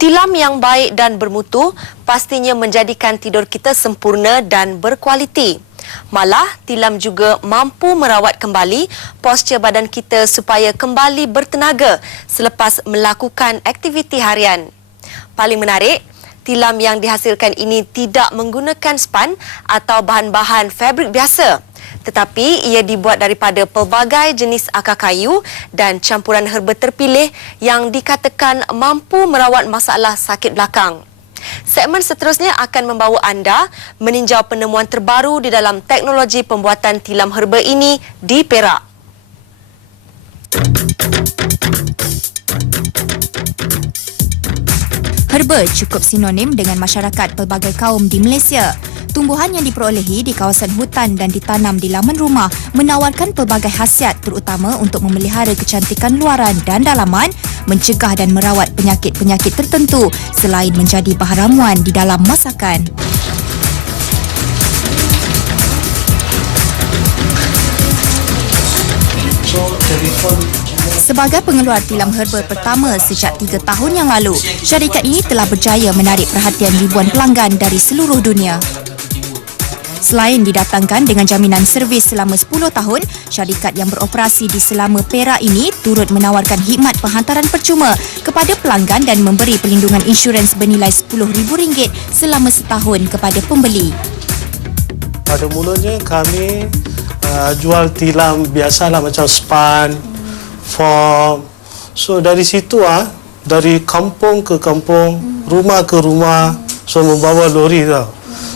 Tilam yang baik dan bermutu pastinya menjadikan tidur kita sempurna dan berkualiti. Malah, tilam juga mampu merawat kembali postur badan kita supaya kembali bertenaga selepas melakukan aktiviti harian. Paling menarik, tilam yang dihasilkan ini tidak menggunakan span atau bahan-bahan fabrik biasa, tetapi ia dibuat daripada pelbagai jenis akar kayu dan campuran herba terpilih yang dikatakan mampu merawat masalah sakit belakang. Segmen seterusnya akan membawa anda meninjau penemuan terbaru di dalam teknologi pembuatan tilam herba ini di Perak. Herba cukup sinonim dengan masyarakat pelbagai kaum di Malaysia. Tumbuhan yang diperolehi di kawasan hutan dan ditanam di laman rumah menawarkan pelbagai khasiat terutama untuk memelihara kecantikan luaran dan dalaman, mencegah dan merawat penyakit-penyakit tertentu selain menjadi bahan ramuan di dalam masakan. Sebagai pengeluar tilam herba pertama sejak 3 tahun yang lalu, syarikat ini telah berjaya menarik perhatian ribuan pelanggan dari seluruh dunia. Selain didatangkan dengan jaminan servis selama 10 tahun, syarikat yang beroperasi di selama Perak ini turut menawarkan khidmat penghantaran percuma kepada pelanggan dan memberi perlindungan insurans bernilai RM10,000 selama setahun kepada pembeli. Pada mulanya kami jual tilam biasalah macam span, form. So dari situ dari kampung ke kampung, rumah ke rumah, so membawa lori tau.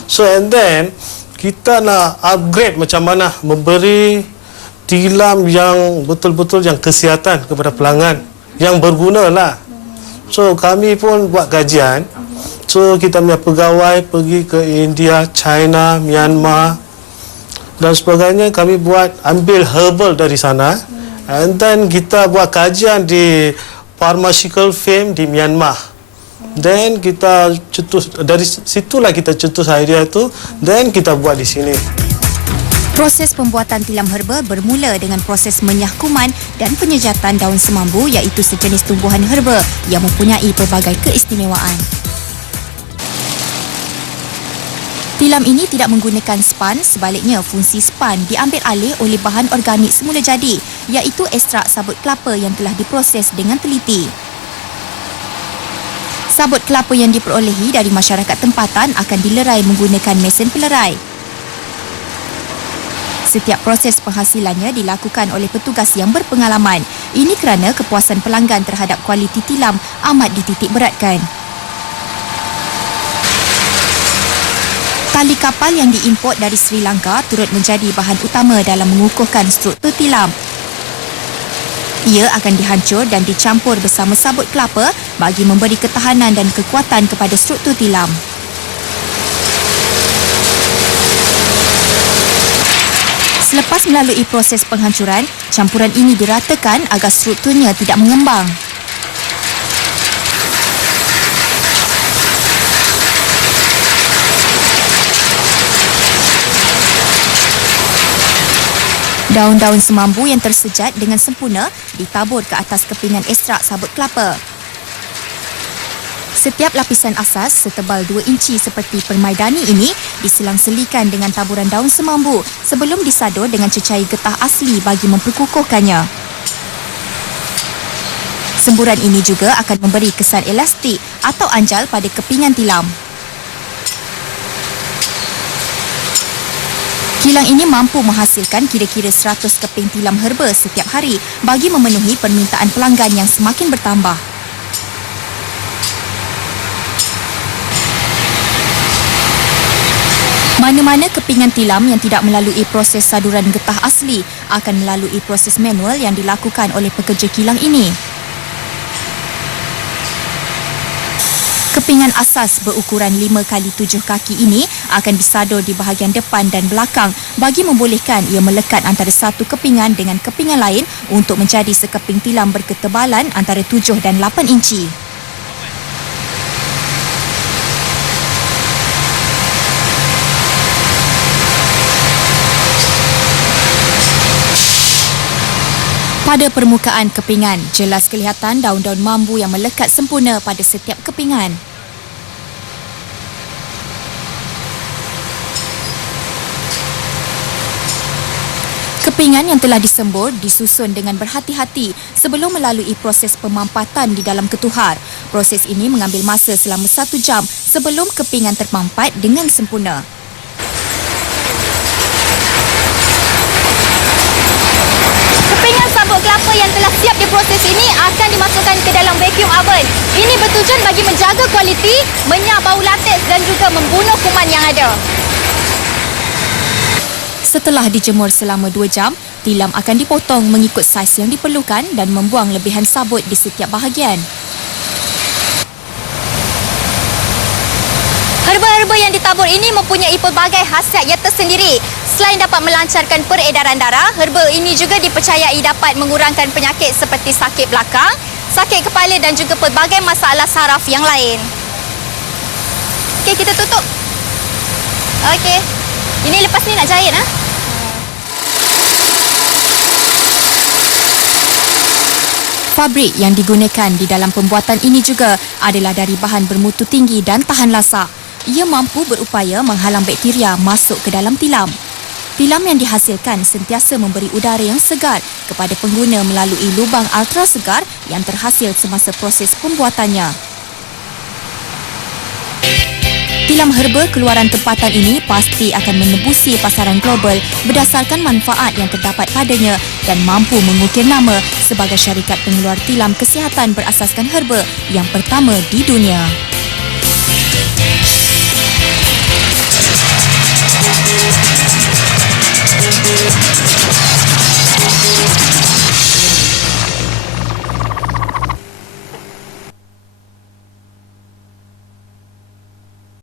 So and then kita nak upgrade macam mana memberi tilam yang betul-betul yang kesihatan kepada pelanggan, yang berguna lah. So kami pun buat kajian. So kita punya pegawai pergi ke India, China, Myanmar dan sebagainya. Kami ambil herbal dari sana. And then kita buat kajian di pharmaceutical firm di Myanmar. Then kita cetus, dari situlah kita cetus idea itu, then kita buat di sini. Proses pembuatan tilam herba bermula dengan proses menyah kuman dan penyejatan daun semambu iaitu sejenis tumbuhan herba yang mempunyai pelbagai keistimewaan. Tilam ini tidak menggunakan span, sebaliknya fungsi span diambil alih oleh bahan organik semula jadi, iaitu ekstrak sabut kelapa yang telah diproses dengan teliti. Sabut kelapa yang diperolehi dari masyarakat tempatan akan dilerai menggunakan mesin pelerai. Setiap proses penghasilannya dilakukan oleh petugas yang berpengalaman. Ini kerana kepuasan pelanggan terhadap kualiti tilam amat dititik beratkan. Tali kapal yang diimport dari Sri Lanka turut menjadi bahan utama dalam mengukuhkan struktur tilam. Ia akan dihancur dan dicampur bersama sabut kelapa bagi memberi ketahanan dan kekuatan kepada struktur tilam. Selepas melalui proses penghancuran, campuran ini diratakan agar strukturnya tidak mengembang. Daun-daun semambu yang tersejat dengan sempurna ditabur ke atas kepingan ekstrak sabut kelapa. Setiap lapisan asas setebal 2 inci seperti permaidani ini diselang-selikan dengan taburan daun semambu sebelum disadur dengan cecair getah asli bagi memperkukuhkannya. Semburan ini juga akan memberi kesan elastik atau anjal pada kepingan tilam. Kilang ini mampu menghasilkan kira-kira 100 keping tilam herba setiap hari bagi memenuhi permintaan pelanggan yang semakin bertambah. Mana-mana kepingan tilam yang tidak melalui proses saduran getah asli akan melalui proses manual yang dilakukan oleh pekerja kilang ini. Kepingan asas berukuran 5x7 kaki ini akan disadur di bahagian depan dan belakang bagi membolehkan ia melekat antara satu kepingan dengan kepingan lain untuk menjadi sekeping tilam berketebalan antara 7 dan 8 inci. Pada permukaan kepingan, jelas kelihatan daun-daun mambu yang melekat sempurna pada setiap kepingan. Kepingan yang telah disembur disusun dengan berhati-hati sebelum melalui proses pemampatan di dalam ketuhar. Proses ini mengambil masa selama 1 jam sebelum kepingan termampat dengan sempurna. Kepingan sabut kelapa yang telah siap diproses ini akan dimasukkan ke dalam vacuum oven. Ini bertujuan bagi menjaga kualiti, menyak bau lateks dan juga membunuh kuman yang ada. Setelah dijemur selama 2 jam, tilam akan dipotong mengikut saiz yang diperlukan dan membuang lebihan sabut di setiap bahagian. Herba-herba yang ditabur ini mempunyai pelbagai khasiat yang tersendiri. Selain dapat melancarkan peredaran darah, herba ini juga dipercayai dapat mengurangkan penyakit seperti sakit belakang, sakit kepala dan juga pelbagai masalah saraf yang lain. Okey, kita tutup. Okey. Ini lepas ni nak jahit, Fabrik yang digunakan di dalam pembuatan ini juga adalah dari bahan bermutu tinggi dan tahan lasak. Ia mampu berupaya menghalang bakteria masuk ke dalam tilam. Tilam yang dihasilkan sentiasa memberi udara yang segar kepada pengguna melalui lubang ultra segar yang terhasil semasa proses pembuatannya. Tilam herba keluaran tempatan ini pasti akan menembusi pasaran global berdasarkan manfaat yang terdapat padanya dan mampu mengukir nama sebagai syarikat pengeluar tilam kesihatan berasaskan herba yang pertama di dunia.